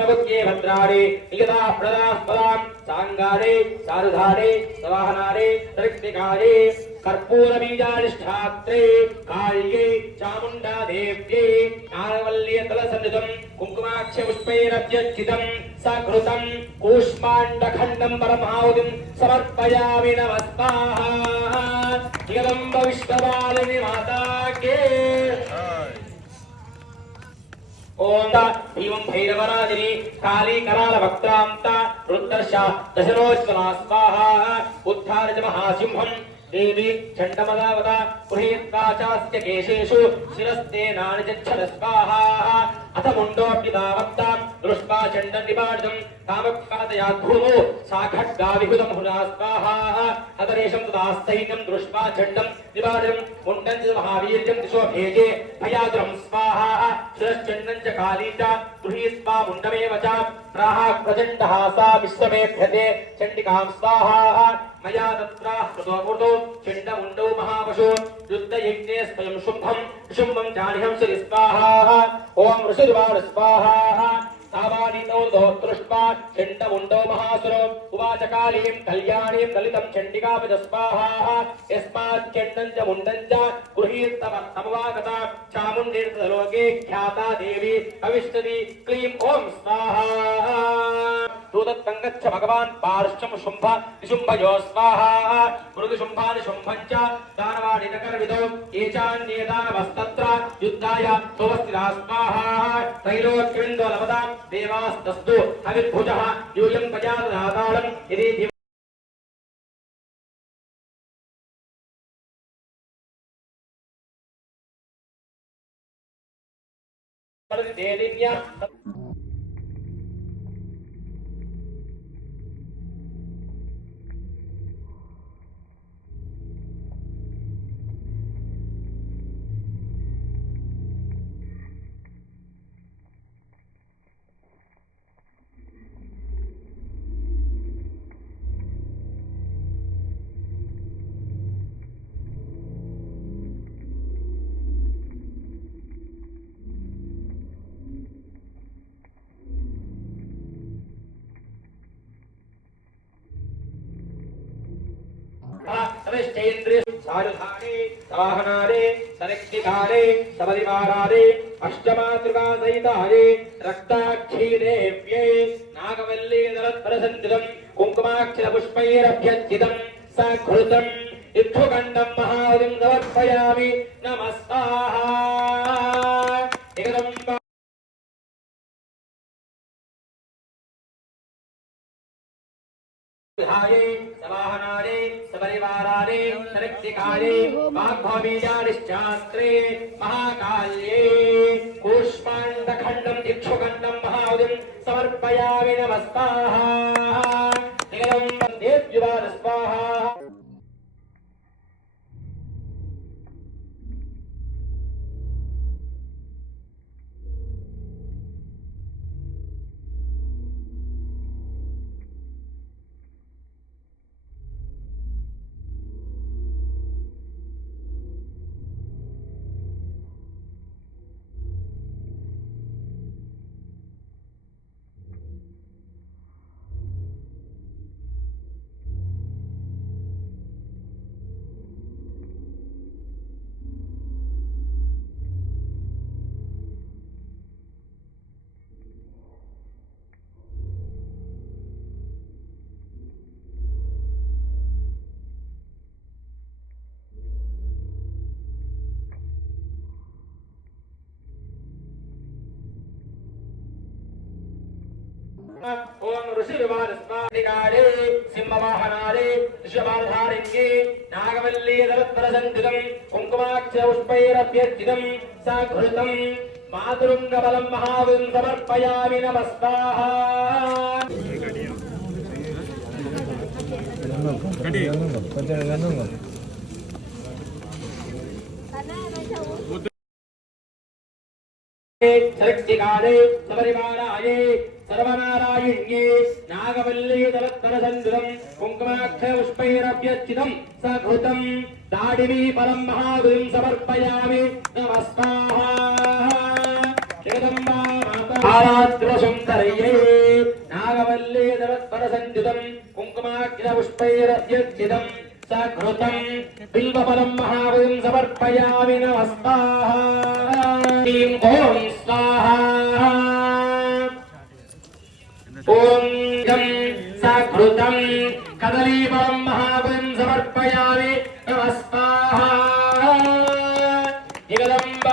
नवुक्ये भद्राणि नियता प्रदास्पदां सांगारे सारुधारे सवाहनारे तरिक्तिकारे कर्पूरबीजानिष्ठात्रे काल्ये चामुण्डा देव्ये नागवल्ल्ये तलसन्निधं कुङ्कुमाक्ष पुष्पैरभ्यर्चितं सकृतं कूष्माण्डखण्डं परमाहुतिं समर्पयामि नमस्ताः जगदम्ब विश्वपालिनी माता के ओम भीमं भैरवराजिनी काली कराल वक्त्रांता रुद्रशा दशरोज्ज्वला स्वाहा उद्धारज महासिंहं देवी चण्डमदावता गृहीत्वा चास्य केशेषु शिरस्ते नानिजच्छद स्वाहा अथ मुण्डोऽप्यदावक्तां दृष्ट्वा चण्डनिपार्जं कामकादयाद्धूमो साखड्गाविहुतं हुना स्वाहा अतरेशं तदास्तैकं दृष्ट्वा चण्डं निपार्जं मुण्डं च महावीर्यं दिशो भेजे भयाद्रं स्वाहा शिरश्चण्डं च काली च गृहीत्वा मुण्डमेव च प्राह प्रचण्डः सा विश्वमेभ्यते चण्डिकां स्वाहा मया तत्र कृतोऽमृतो चण्डमुण्डौ महापशो युद्धयज्ञे स्वयं शुम्भं जानिहं श्री स्वाहा ओम ऋषिर्वाण स्वाहा तावानितो दृष्ट्वा चण्डमुण्डो महासुरो उवाच कालीं कल्याणीं दलितं चण्डिकापद स्वाहा यस्मात् चण्डं च मुण्डं च गृहीत्तमवागता चामुण्डीर्तलोके ख्याता देवी भविष्यति क्लीं ओम स्वाहा दूतत्तङ्गच्छ भगवान् पार्श्वं शुम्भ निशुम्भयो स्वाहा मृदुशुम्भानि शुम्भं च दानवाणि न कर्विदो ये चान्ये दानवस्तत्र युद्धाय सोऽवस्थिता स्वाहा त्रैलोक्यमिन्दो लभतां देवास्तस्तु हविर्भुजः यूयं प्रजातदातारं यदि देदिन्या सारुधारे सवाहनारे सरिक्तिकारे सबलिवारारे अष्टमातृकासहितारे रक्ताक्षीदेव्ये नागवल्लीदलत्परसन्निधं कुङ्कुमाक्षरपुष्पैरभ्यर्चितं सकृतं इक्षुकण्डं महाहुतिं समर्पयामि नमस्ताः सवाहनारे सबलिवारारे सरिक्तिकारे वाग्भवीजानिश्चास्त्रे महाकाल्ये कूष्माण्डखण्डं इक्षुकण्डं महाहुतिं समर्पयामि नमस्ताः देव्युवान स्वाहा ओम ऋषिर्वाणस्वादिकारे सिंहवाहनारे ऋषभाधारिण्ये नागवल्लीदलत्परसन्निधं कुङ्कुमाक्ष पुष्पैरभ्यर्चितं सघृतं मातुरुङ्गबलं महाविं समर्पयामि नमस्ताः सरिक्तिकारे सबरिवाराये सर्वनारायण्ये नागवल्लीदलत्परसन्निधं कुङ्कुमाक्ष पुष्पैरभ्यर्चितं सघृतं दाडिवीफलं महाविं समर्पयामि नमस्ताः जगदम्बा माता आराद्रसुन्दर्यै नागवल्लीधरत्परसञ्जितम् कुङ्कुमाग्रपुष्पैरद्यर्चितम् सकृतं बिल्वफलं महावयं समर्पयामि नमस्ताः ॐ स्वाहा ॐ गं सकृतं कदलीफलं महावयं समर्पयामि नमस्ताः जगदम्ब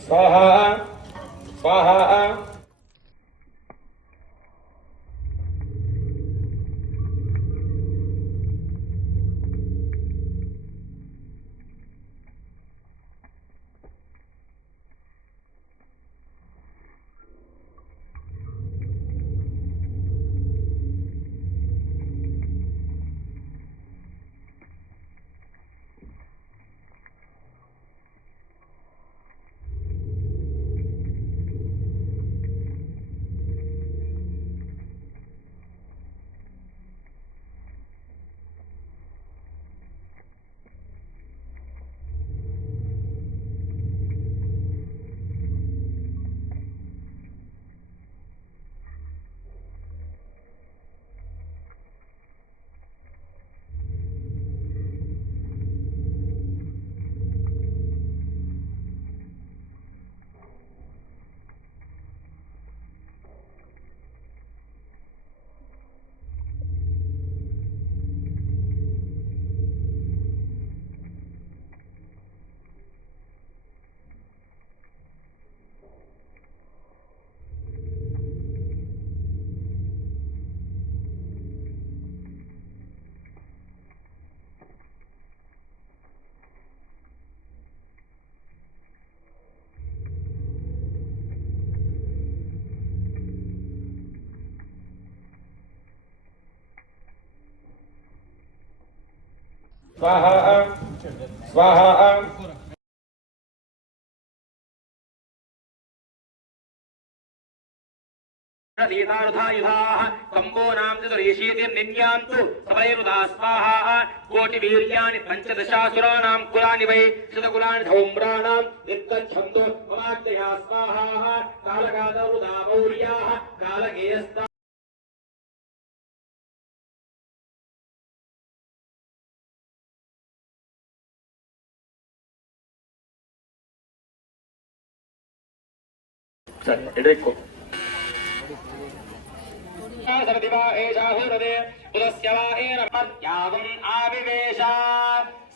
स्वाहा स्वाहा स्वाहा स्वाहा कंबोनां चतुरेशीतिं निन्यान्तु सबैरुदा स्वाहा कोटिवीर्याणि पंचदशासुराणां कुलानि वै शतकुलानि धौम्राणां निर्गच्छन्तु ममाज्ञया स्वाहा कालकादरुदा मौर्याः कालकेयस्ता एडेको सर्वदिवा एषाहुरदे उदस्यवा एरमत्यावम् आविवेश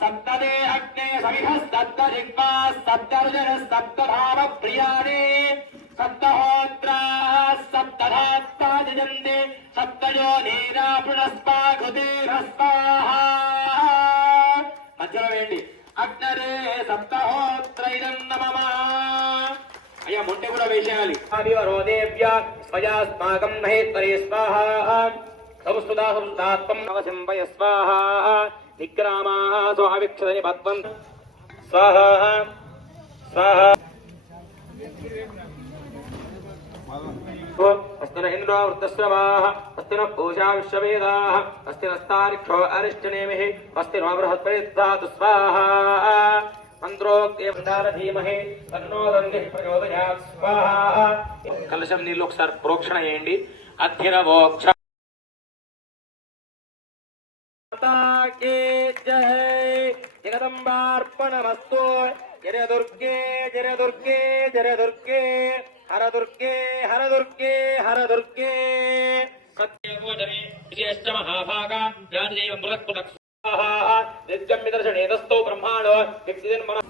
सप्तदे अग्ने समिधस्तद्दजिह्वा सप्तर्जनस्तप्तधाम प्रियाणि सप्तहोत्राः सप्तधात्ता जजन्ते सप्तयोनीरा पुनस्पाघुतेरस्वाहा मध्यलो वेंडी अग्नरे सप्तहोत्र इदं नमः अय्या मोंटे కూడా వేసేయాలి ఆదివరో దేవ్య స్వయాస్మాకం మహేశ్వరే స్వాహా సంస్తుతా సంతాత్వం నవసింపయ స్వాహా నిగ్రామాః స్వావిక్షదని పద్మం స్వాహా స్వాహా अस्तिन इंद्रो वृद्धश्रवाः अस्तिन पूषा विश्ववेदाः अस्तिनस्तारिक्षो अरिष्टनेमिः अस्तिनो बृहस्पतिर्धातु स्वाहा मंत्रोक्ते धीमहि तन्नो दन्तिः प्रचोदयात् स्वाहा कलशं నీళ్ళు ఒకసారి ప్రోక్షణ చేయండి అధ్యన మోక్ష जगदम्बार्पणमस्तु जय दुर्गे जय दुर्गे जय दुर्गे हर दुर्गे हर दुर्गे हर दुर्गे सत्यगोचरे विशेष्ट महाभागा ज्ञानदेव मृतकुटक स्वाहा नित्यं विदर्शनेतस्थो ब्रह्माणो विक्षितन् मन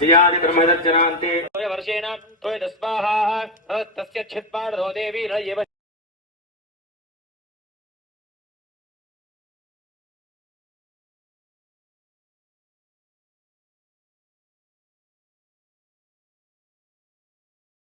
जयादि ब्रह्मदर्जनान्ते वर्षेण त्वय स्वाहा तस्य छित्पाडो देवी रयेव